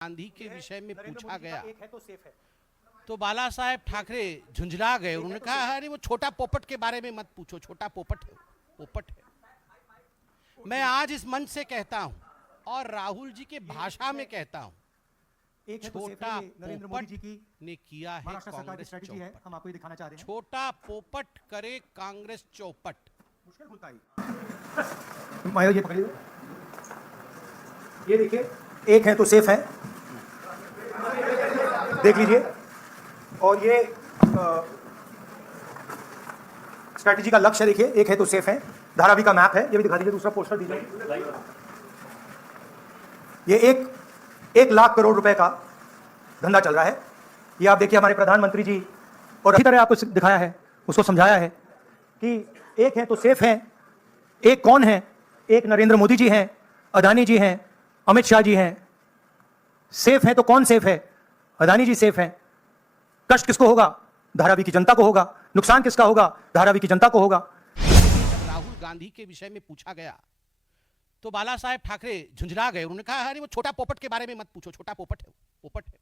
गांधी के विषय में पूछा गया एक है तो सेफ है। तो बाला साहेब ठाकरे झुंझला गए। उन्होंने कहा अरे वो छोटा पोपट के बारे में मत पूछो, छोटा पोपट है, पोपट है। मैं आज इस मंच से कहता हूं और राहुल जी के भाषा में कहता हूं, एक है तो सेफ छोटा है। ये नरेंद्र मोदी जी की ने किया है महाराष्ट्र सरकार की कांग्रेस स्ट्रेटजी है, चौपट। हम आपको ये दिखाना चाह रहे हैं। छोटा पोपट करे कांग्रेस चौपट। मुश्किल खुलता है। मायो ये पकड़िए, ये देखिए, एक है तो सेफ है, देख लीजिए। और ये स्ट्रेटजी का लक्ष्य देखिए, एक है तो सेफ है। धारावी का मैप है, ये भी दिखा दीजिए। दूसरा पोस्टर दीजिए। ये एक लाख करोड़ रुपए का धंधा चल रहा है। ये आप देखिए, हमारे प्रधानमंत्री जी और अच्छी तरह आपको दिखाया है, उसको समझाया है कि एक है तो सेफ है। एक कौन है? एक नरेंद्र मोदी जी हैं, अदानी जी हैं, अमित शाह जी हैं। सेफ है तो कौन सेफ है? अदानी जी सेफ हैं। कष्ट किसको होगा? धारावी की जनता को होगा। नुकसान किसका होगा? धारावी की जनता को होगा। जब राहुल गांधी के विषय में पूछा गया तो बाला साहेब ठाकरे झुंझला गए। उन्होंने कहा अरे वो छोटा पोपट के बारे में मत पूछो, छोटा पोपट है, पोपट है।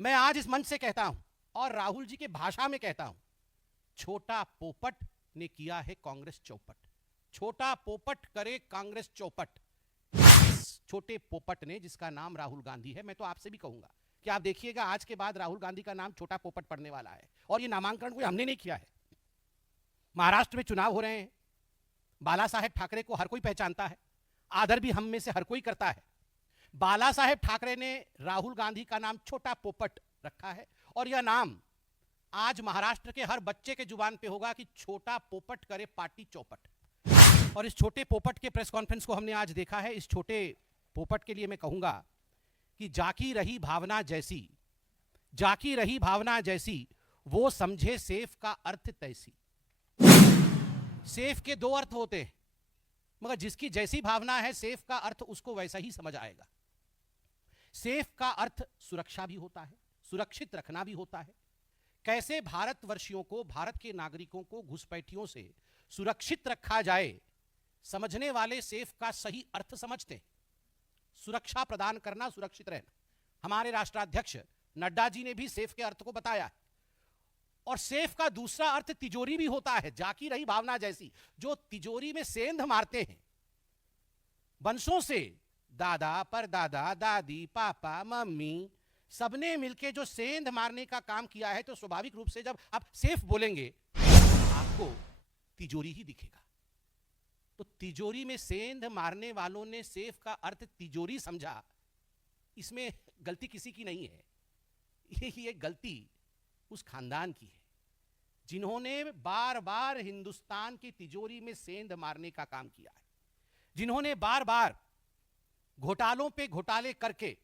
मैं आज इस मंच से कहता हूं और राहुल जी के भाषा में कहता हूं, छोटा पोपट ने किया है कांग्रेस चौपट। छोटा पोपट करे कांग्रेस चौपट। छोटे पोपट ने, जिसका नाम राहुल गांधी है, मैं तो आपसे भी कहूंगा कि आप देखिएगा आज के बाद राहुल गांधी का नाम छोटा पोपट पड़ने वाला है। और ये नामांकन कोई हमने नहीं किया है। महाराष्ट्र में चुनाव हो रहे हैं, बाला साहेब ठाकरे को हर कोई पहचानता है, आदर भी हम में से हर कोई करता है। बाला साहेब ठाकरे ने राहुल गांधी का नाम छोटा पोपट रखा है और यह नाम आज महाराष्ट्र के हर बच्चे के जुबान पे होगा कि छोटा पोपट करे पार्टी चौपट। और इस छोटे पोपट के प्रेस कॉन्फ्रेंस को हमने आज देखा है। इस छोटे पोपट के लिए मैं कहूंगा कि जाकी रही भावना जैसी, जाकी रही भावना जैसी, वो समझे सेफ का अर्थ तैसी। सेफ के दो अर्थ होते हैं, मगर जिसकी जैसी भावना है सेफ का अर्थ उसको वैसा ही समझ आएगा। सेफ का अर्थ सुरक्षा भी होता है, सुरक्षित रखना भी होता है। कैसे भारतवर्षियों को, भारत के नागरिकों को घुसपैठियों से सुरक्षित रखा जाए, समझने वाले सेफ का सही अर्थ समझते हैं। सुरक्षा प्रदान करना, सुरक्षित रहना। हमारे राष्ट्राध्यक्ष नड्डा जी ने भी सेफ के अर्थ को बताया। और सेफ का दूसरा अर्थ तिजोरी भी होता है। जाकी रही भावना जैसी, जो तिजोरी में सेंध मारते हैं वंशों से, दादा परदादा, दादी, पापा, मम्मी, सबने मिलके जो सेंध मारने का काम किया है, तो स्वाभाविक रूप से जब आप सेफ बोलेंगे आपको तिजोरी ही दिखेगा। तो तिजोरी में सेंध मारने वालों ने सेफ का अर्थ तिजोरी समझा। इसमें गलती किसी की नहीं है। ये गलती उस खानदान की है जिन्होंने बार बार हिंदुस्तान की तिजोरी में सेंध मारने का काम किया है, जिन्होंने बार बार घोटालों पे घोटाले करके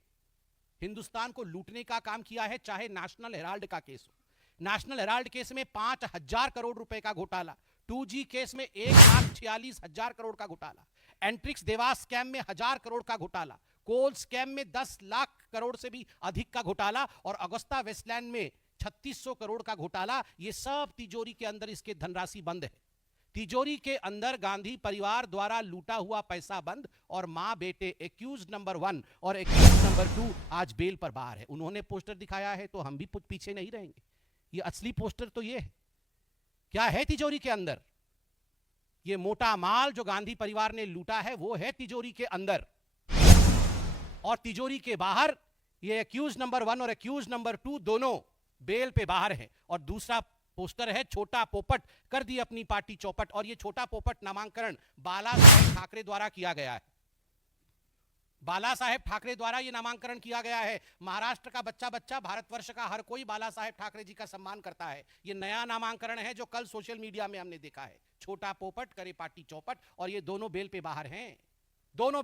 हिंदुस्तान को लूटने का काम किया है। चाहे नेशनल हेराल्ड का केस हो, नेशनल हेराल्ड केस में 5,000 करोड़ रुपए का घोटाला, 2G केस में 1,46,000 करोड़ का घोटाला, एंट्रिक्स देवास स्कैम में 1,000 करोड़ का घोटाला, कोल स्कैम में 10 लाख करोड़ से भी अधिक का घोटाला, और अगस्ता वेस्टलैंड में 3,600 करोड़ का घोटाला। ये सब तिजोरी के अंदर इसके धनराशि बंद है। तिजोरी के अंदर गांधी परिवार द्वारा लूटा हुआ पैसा बंद, और मां बेटे एक्यूज नंबर 1 और एक्यूज नंबर 2 आज बेल पर बाहर है। उन्होंने पोस्टर दिखाया है तो हम भी पीछे नहीं रहेंगे। ये असली पोस्टर तो ये है। क्या है तिजोरी के अंदर? ये मोटा माल जो गांधी परिवार ने लूटा है वो है तिजोरी के अंदर। और तिजोरी के बाहर ये एक्यूज नंबर 1 और एक्यूज नंबर 2 दोनों बेल पे बाहर है। और दूसरा पोस्टर है छोटा पोपट कर दी अपनी पार्टी चौपट। और ये छोटा पोपट नामांकन बाला साहेब ठाकरे द्वारा किया गया है। बाला साहेब ठाकरे द्वारा ये नामांकन किया गया है। महाराष्ट्र का बच्चा बच्चा, भारतवर्ष का हर कोई बाला साहेब ठाकरे जी का सम्मान करता है। ये नया नामांकन है जो कल सोशल मीडिया में हमने देखा है। छोटा पोपट करे पार्टी चौपट, और ये दोनों बेल पे बाहर हैं। दोनों